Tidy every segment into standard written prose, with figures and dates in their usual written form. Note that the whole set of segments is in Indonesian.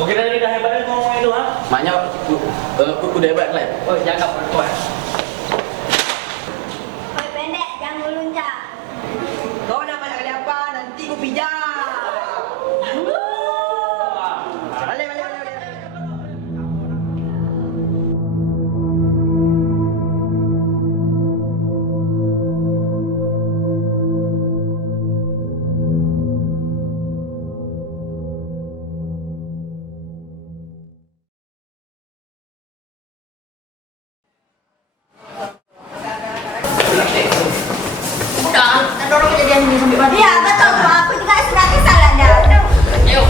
Oke, dari dah hebat ngomong itu, ha? Maknya udah hebat lah. Oh, jangan perempuan. Oi pendek, jangan melunjak. Kau nak banyak kali apa? Nanti ku pijak. Balik, balik, balik, balik. Udah, kita dorong kejadian ini sampai mati. Iya betul, Pak. Aku juga sudah kesal ada. Ayo.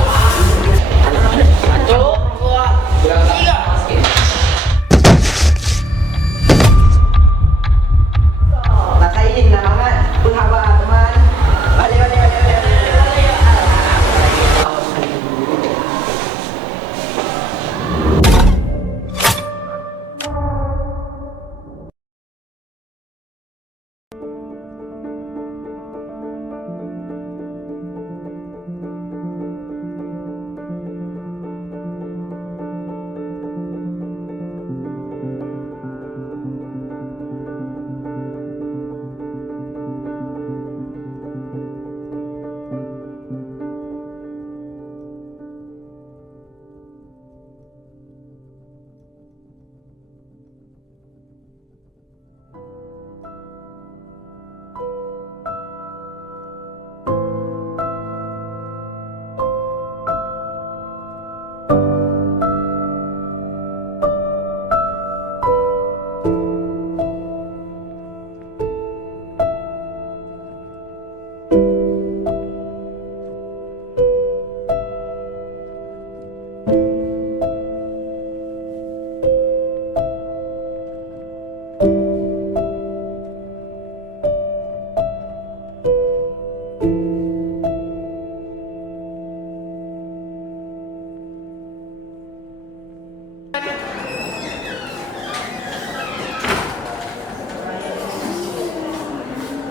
Satu, dua, tiga. Rasain namanya berhawa teman. Balik, balik, balik, balik.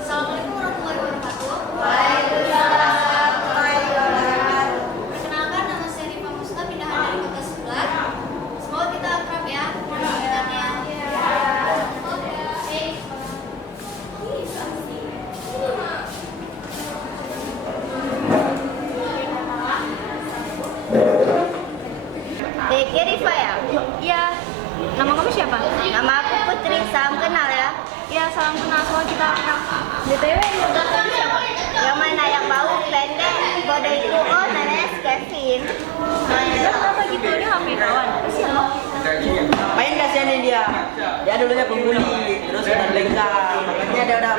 Assalamualaikum warahmatullahi wabarakatuh. Waalaikumsalam. Perkenalkan, nama saya Rifa Musta, pindahan dari kota sebelah. Semoga kita akrab ya. Sekitarnya. Deki Rifa ya? Iya. Nama kamu siapa? Nama aku Putri, salam kenal ya. Iya, salam kenal. Semua kita akrab. BTW yang udah tadi siapa? Yang mana yang bau pendek, bodoh itu oh namanya Kevin. Dia kenapa gitu? Dia ngapain kawan? Kasihan loh. Ngapain kasihanin dia? Dia dulunya pembuli, terus udah lengkap. Makanya dia udah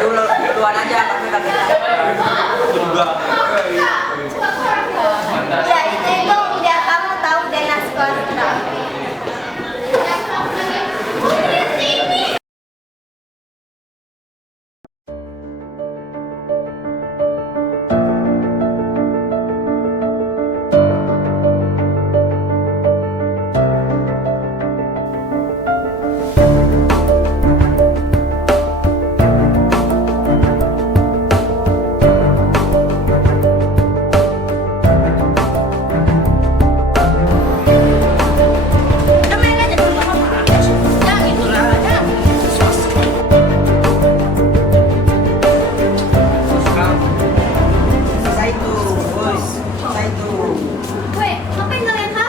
duluan aja, tapi udah lengkap. Ya itu biar kamu tahu Denas Kostra. Selesai itu, bos. Selesai itu. Weh, ngapain kalian ha?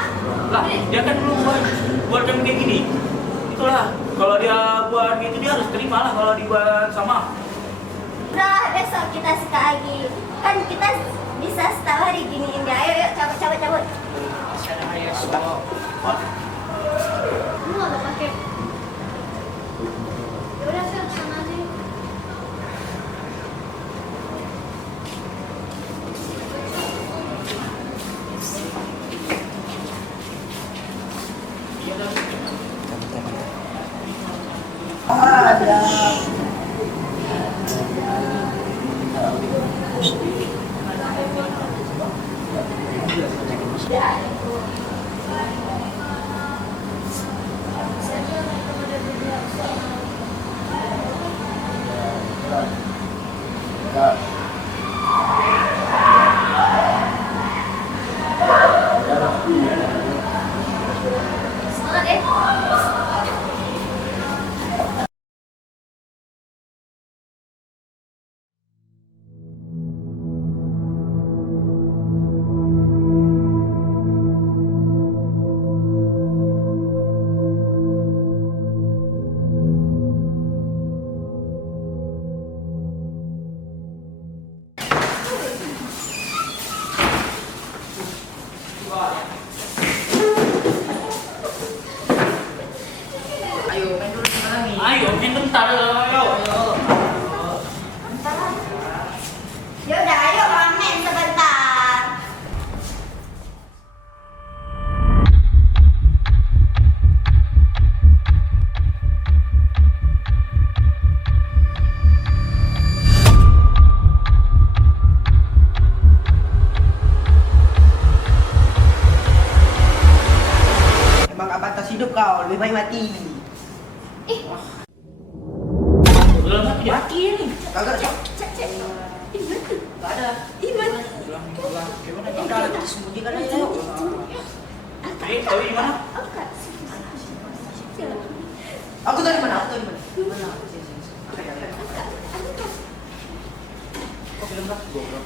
Lah, dia kan belum buat jam kayak gini. Itulah, kalau dia buat gitu dia harus terima lah kalau dibuat sama. Udah besok kita suka lagi. Kan kita bisa setahun hari giniin dia. Ayo, yuk cabut, cabut, cabut. Lu nggak mau pakai? Ya udah, saya kesana aja. baik mati. Belum mati dia. Mati ini. Kagak cok. Cek. Ih, mati. Gak ada. Ih, mati. Gimana? Udah lagi disembunyikan aja yuk. Tahu di mana? Aku Kak. Aku tahu di mana? Aku tahu di mana? Mana? Sini. Aku Kak. Kok film lah? Goblok.